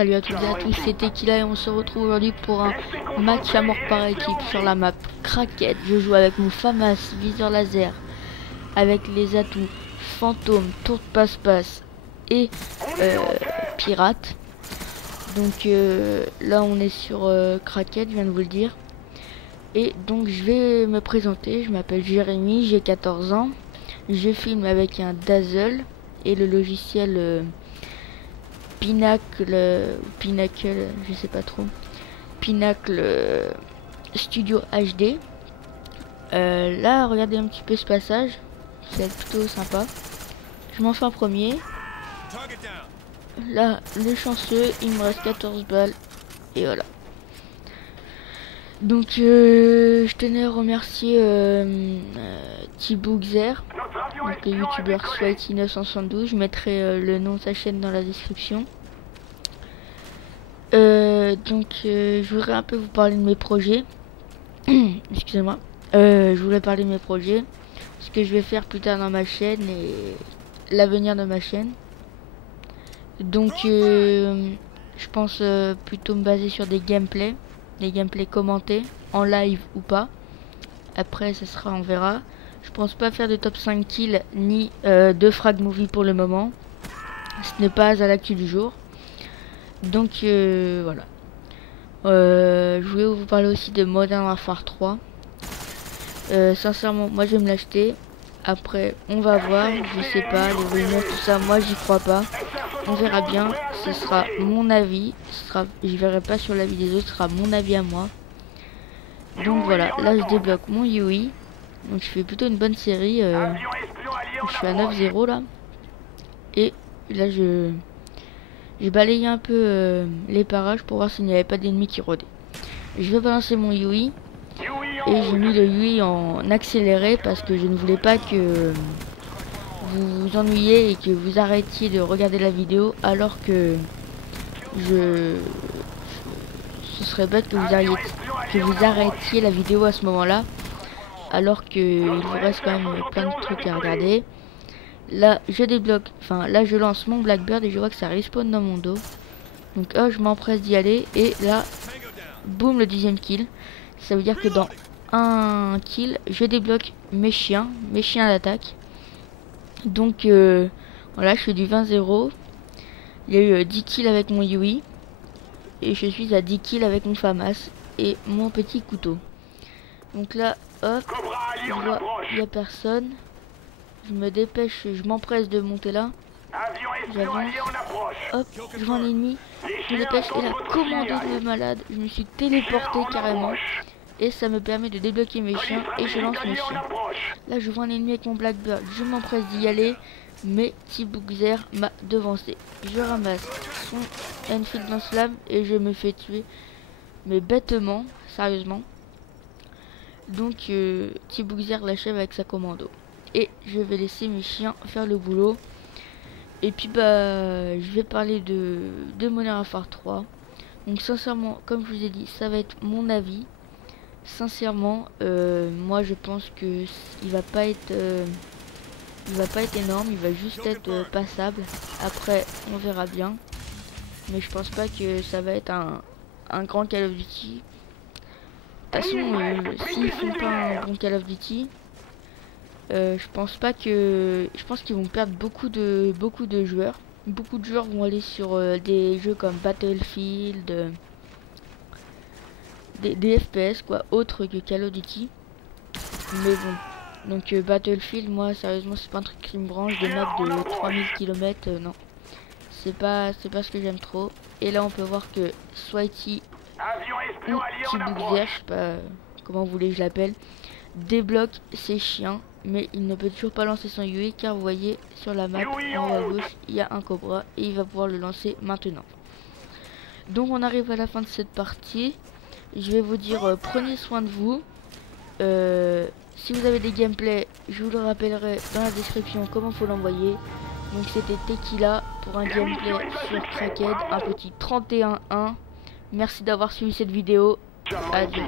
Salut à toutes et à tous, c'est Tequila et on se retrouve aujourd'hui pour un match à mort par équipe sur la map Crackhead. Je joue avec mon FAMAS, viseur laser, avec les atouts fantôme, tour de passe-passe et pirate. Donc là on est sur Crackhead, je viens de vous le dire. Et donc je vais me présenter, je m'appelle Jérémy, j'ai 14 ans. Je filme avec un Dazzle et le logiciel Pinacle, je sais pas trop. Pinacle Studio HD. Là, regardez un petit peu ce passage. C'est plutôt sympa. Je m'en fais un premier. Là, le chanceux, il me reste 14 balles. Et voilà. Donc, je tenais à remercier Thibaut Xer, donc le youtubeur Swighty972. Je mettrai le nom de sa chaîne dans la description. Je voudrais un peu vous parler de mes projets. Excusez-moi. Je voulais parler de mes projets, ce que je vais faire plus tard dans ma chaîne et l'avenir de ma chaîne. Donc, je pense plutôt me baser sur des gameplays commentés en live ou pas. Après, ça sera, on verra. Je pense pas faire de top 5 kills ni de frag movie pour le moment. Ce n'est pas à l'actu du jour. Donc voilà. Je voulais vous parler aussi de Modern Warfare 3. Sincèrement, moi je vais me l'acheter. Après, on va voir. Je sais pas, les rumeurs, tout ça, moi j'y crois pas. On verra bien. Ce sera mon avis. Je verrai pas sur l'avis des autres. Ce sera mon avis à moi. Donc voilà. Là, je débloque mon UI. Donc je fais plutôt une bonne série. Je suis à 9-0 là. Et là, j'ai balayé un peu les parages pour voir s'il n'y avait pas d'ennemis qui rôdaient. Je vais balancer mon UI. Et j'ai mis le UI en accéléré parce que je ne voulais pas que vous vous ennuyiez et que vous arrêtiez de regarder la vidéo alors que ce serait bête que vous arrêtiez la vidéo à ce moment-là alors qu'il vous reste quand même plein de trucs à regarder. Là je débloque, enfin là je lance mon Blackbird et je vois que ça respawn dans mon dos. Donc je m'empresse d'y aller et là boum, le 10e kill. Ça veut dire que dans un kill je débloque mes chiens d'attaque. Donc voilà, je fais du 20-0. Il y a eu 10 kills avec mon UI et je suis à 10 kills avec mon FAMAS et mon petit couteau. Donc là hop, je vois il n'y a personne. Je me dépêche, je m'empresse de monter là. J'avance. Hop, je vois un ennemi. Je me dépêche et la commando de malade. Je me suis téléporté carrément. Et ça me permet de débloquer mes chiens et je lance mes chiens. Là, je vois un ennemi avec mon Blackbird. Je m'empresse d'y aller. Mais Thibaut Xer m'a devancé. Je ramasse son Enfield lance-flamme et je me fais tuer. Mais bêtement, sérieusement. Donc, Thibaut Xer l'achève avec sa commando. Et je vais laisser mes chiens faire le boulot. Et puis je vais parler de Modern Warfare 3. Donc sincèrement, comme je vous ai dit, ça va être mon avis. Sincèrement, moi je pense que il va pas être énorme, il va juste être passable. Après, on verra bien. Mais je pense pas que ça va être un grand Call of Duty. De toute façon, s'ils font pas un bon Call of Duty, je pense qu'ils vont perdre beaucoup de joueurs. Beaucoup de joueurs vont aller sur des jeux comme Battlefield, des FPS quoi, autres que Call of Duty. Mais bon, donc Battlefield, moi sérieusement c'est pas un truc qui me branche. Des maps de 3000 km, non. C'est pas ce que j'aime trop. Et là on peut voir que Swighty ou Thibaut Xer, je sais pas comment vous voulez que je l'appelle, débloque ses chiens. Mais il ne peut toujours pas lancer son UI car vous voyez sur la map en haut à gauche il y a un cobra et il va pouvoir le lancer maintenant. Donc on arrive à la fin de cette partie. Je vais vous dire prenez soin de vous. Si vous avez des gameplays, je vous le rappellerai dans la description comment faut l'envoyer. Donc c'était Tequila pour un gameplay sur Crackhead, un petit 31-1. Merci d'avoir suivi cette vidéo. Adieu.